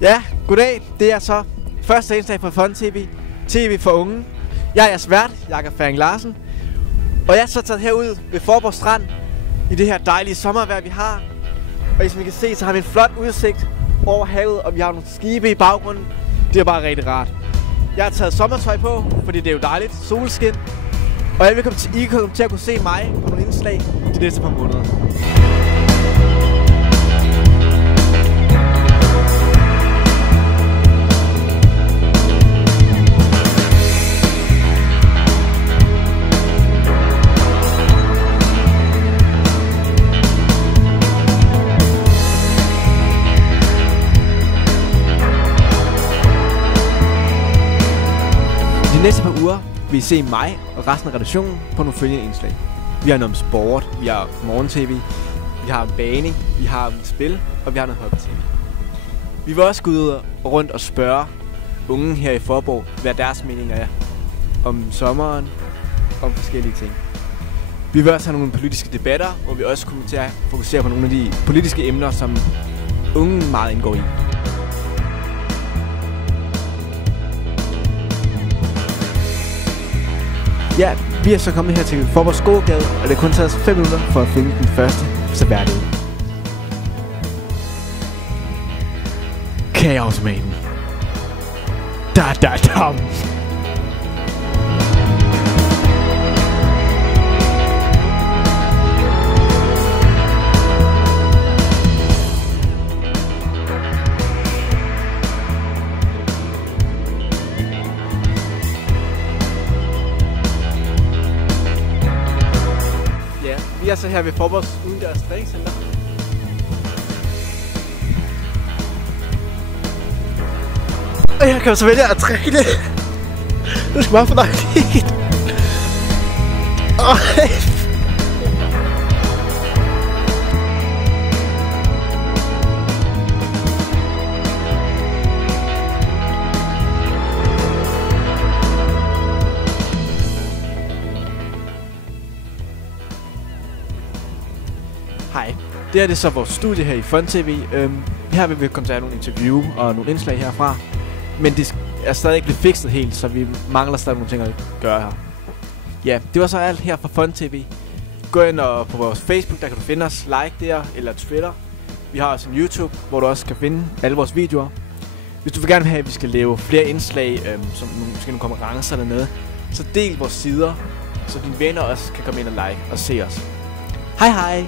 Ja, goddag. Det er så første indslag fra Fun TV. TV for unge. Jeg er jeres vært, Jakob Færing Larsen. Og jeg er så taget herud ved Faaborg Strand i det her dejlige sommervejr, vi har. Og som I kan se, så har vi en flot udsigt over havet, og vi har nogle skibe i baggrunden. Det er bare rigtig rart. Jeg har taget sommertøj på, fordi det er jo dejligt. Solskin. Og I kommer til at kunne se mig på nogle indslag de næste par måneder. De næste par uger vil I se mig og resten af redaktionen på nogle følgende indslag. Vi har noget om sport, vi har morgen-tv, vi har en bane, vi har et spil, og vi har noget hobby-tv. Vi vil også gå ud rundt og spørge unge her i Faaborg, hvad deres meninger er om sommeren, om forskellige ting. Vi vil også have nogle politiske debatter, hvor vi også kommer til at fokusere på nogle af de politiske emner, som unge meget indgår i. Ja, vi er så kommet her til Faaborg Gågade, og det har kun taget os 5 minutter for at finde den første serverdel. Kageautomaten. Da-da-dam! Vi er så her ved Faaborgs udendørs træningscenter. Og jeg kan så vælge at træne. Du skal bare få dig lidt. Hej, det er så vores studie her i Fun TV. Her vil vi komme til at have nogle interview og nogle indslag herfra. Men det er stadig ikke blevet fikset helt, så vi mangler stadig nogle ting at gøre her. Ja, det var så alt her fra Fun TV. Gå ind og på vores Facebook, der kan du finde os, like der, eller Twitter. Vi har også en YouTube, hvor du også kan finde alle vores videoer. Hvis du vil gerne have, at vi skal lave flere indslag, som måske nogle konkurrencer eller noget, så del vores sider, så dine venner også kan komme ind og like og se os. Hej hej!